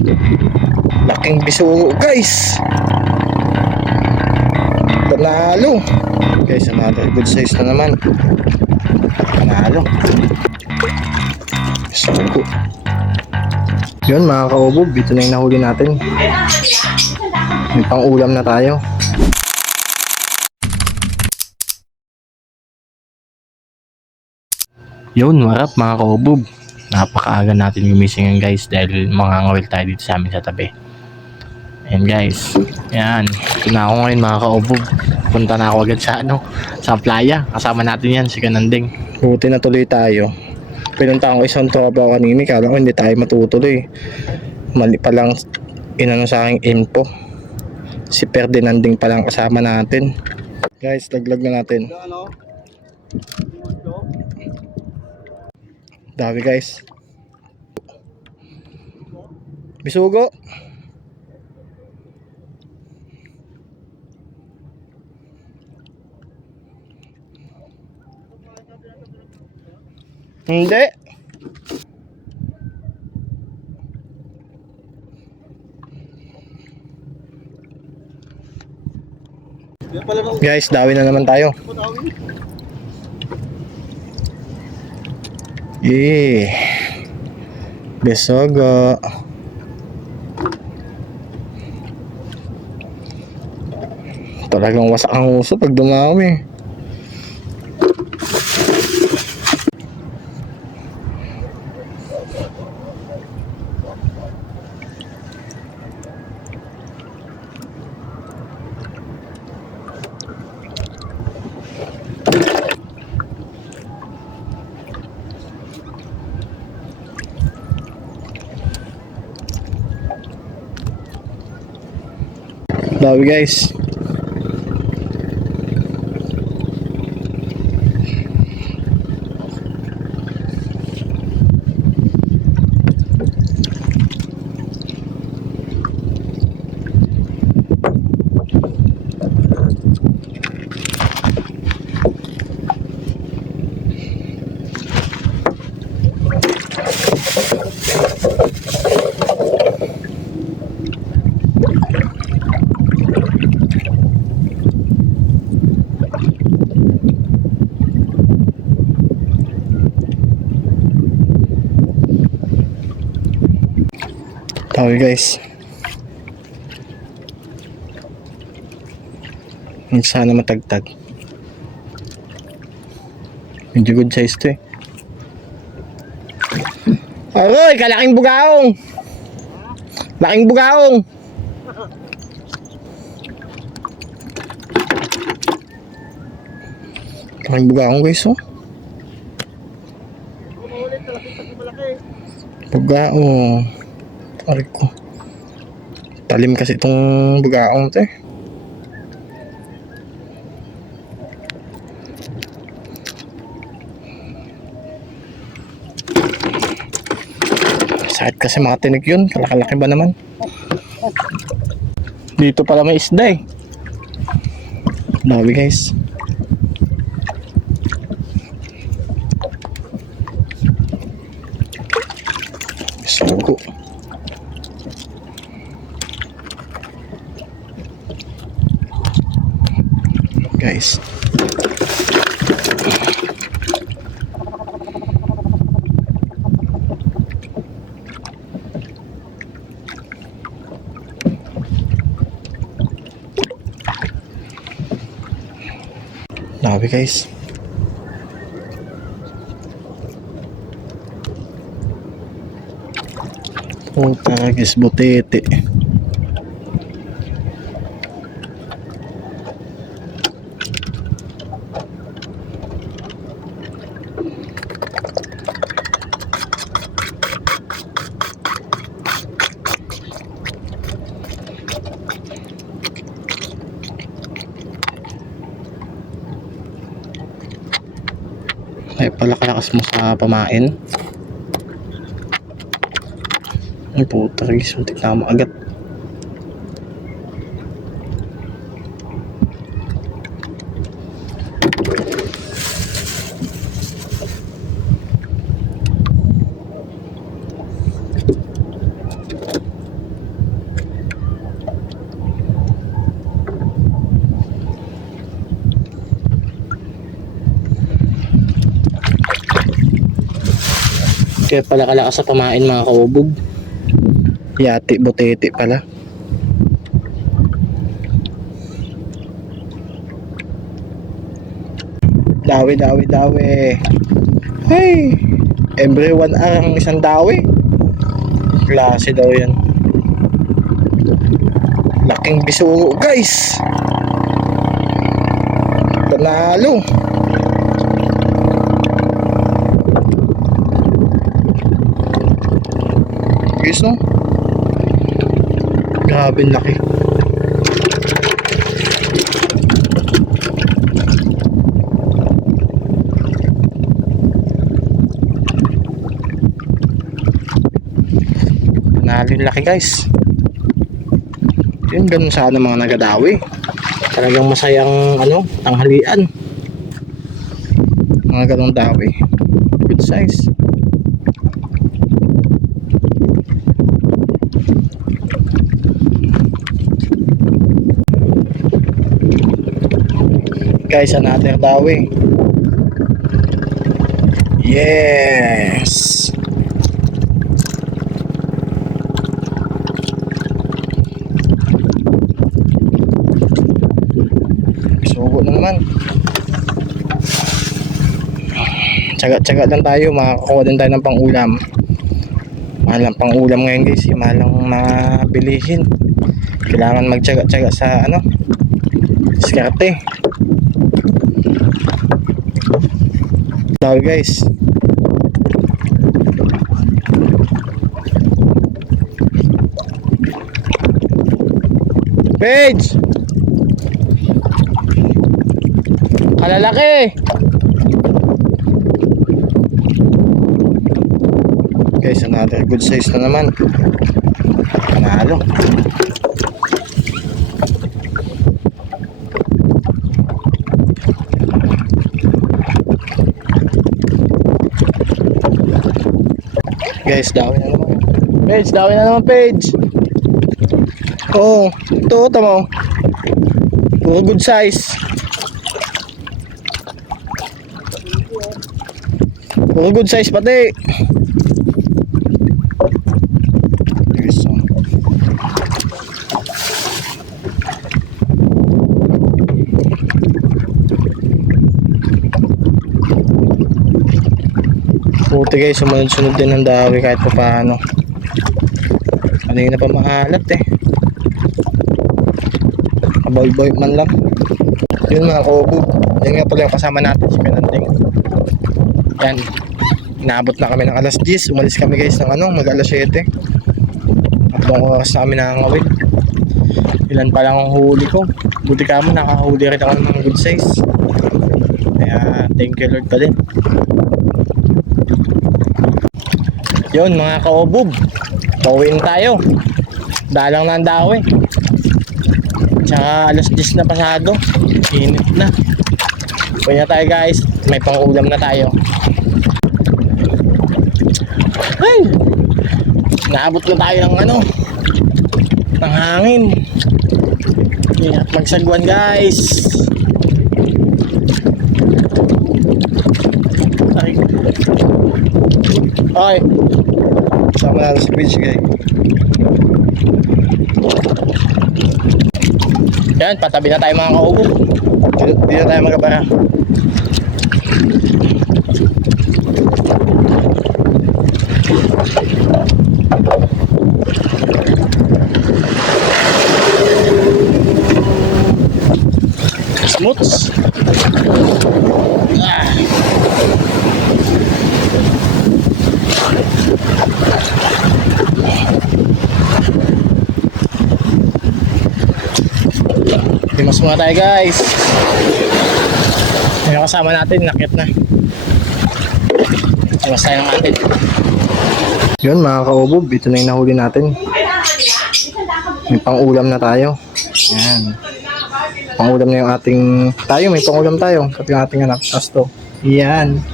Laking bisugo guys. Panalo. Guys, another good size na naman. Panalo. Bisugo. Yun mga kaubog, dito na yung nahuli natin. May pang ulam na tayo. Yun, warap mga kaubog. Napakaaga natin gumising guys dahil mangangawil tayo dito sa amin sa tabi. Ayan guys, yan. Ito na ako ngayon mga kaubog. Punta na ako agad sa playa. Kasama natin yan, si Kananding. Buti na tuloy tayo. Pinunta ko isang tropa kanina, kala ko hindi tayo matutuloy. Mali pa lang inano sa aking info. Si Ferdinanding pa lang kasama natin. Guys, laglag na natin. Dami guys. Bisugo. Hindi. Guys, dawi na naman tayo. Bisogo. Talagang wasak ang uso pag dumami. Dawi guys. Okay guys, sana matagtag. Medyo good size to eh. Aroy, kalaking bugaong. Laking bugaong. Laking bugaong guys oh. Bugaong. Aray ko. Talim kasi itong bugaong to eh. Sakit kasi matinig yun. Kalaki-laki ba naman? Dito pala may isda eh. Dami guys. Sugo. Guys. Dami guys. Puta guys, butete. Ay pala kalakas mo sa pamain. Ay puta guys, muntik na maagat. Kaya pala kalakas sa pamain mga kaubog. Yati, butete pala. Dawi, dawi, dawi. Hey! Everyone ang isang dawi. Klase daw yan. Laking bisugo guys. Panalo. Guys no? Grabe laki. Panalo yung laki guys. Yun, ganun sana mga nagadawi. Talagang masayang tanghalian. Mga ganung dawi. Good size. Guys, another dawi. Yes. Sugo na naman. Tsaga-tsaga lang tayo, makakakuha din tayo ng pang-ulam. Mahal ang pang-ulam ngayon guys, mahal ang mabilihin. Kailangan magtsaga-tsaga sa diskarte. Dawi guys. Page! Kalalaki! Guys, another good size na naman. Panalo. Guys, dawi na naman. Page, dawi na naman, Page. Oh, ito, tamo. Puro good size. Puro good size pati. Guys, oh. Puti guys, sumunod-sunod din ang dawi kahit pa paano. Kanina pa maalat eh. Kaboy-boy man lang. Yun mga kaubog. Yan nga pala yung kasama natin si Penanding. Yan. Inaabot na kami ng alas 10. Umalis kami guys ng mag alas 7. Tatlong oras na kami nakangawin. Ilan pa lang ang huli ko. Buti ka mo, nakahuli rin ako ng mga good size. Kaya thank you Lord pa din. Yun mga kaubog, pauwiin tayo. Dalang na ang dawi. Tsaka alas 10 na pasado. Init na. Uwi na tayo guys. May pang-ulam na tayo. Ay! Naabot na tayo ng ng hangin. Ingat magsagwan guys. Ay. Ay. Sama natin sa beach guys. Yan, patabi na tayo mga kaubog. Dito na tayo magabara. Smooths. Dimas muna tayo guys. Yung kasama natin, nakit na. Dimas tayo ng atin. Yun mga kaubog, ito na yung nahuli natin. May pang-ulam na tayo. Yan. Pang-ulam na yung ating tayo, may pang-ulam tayo. Pati yung ating anak, tasto. Yan.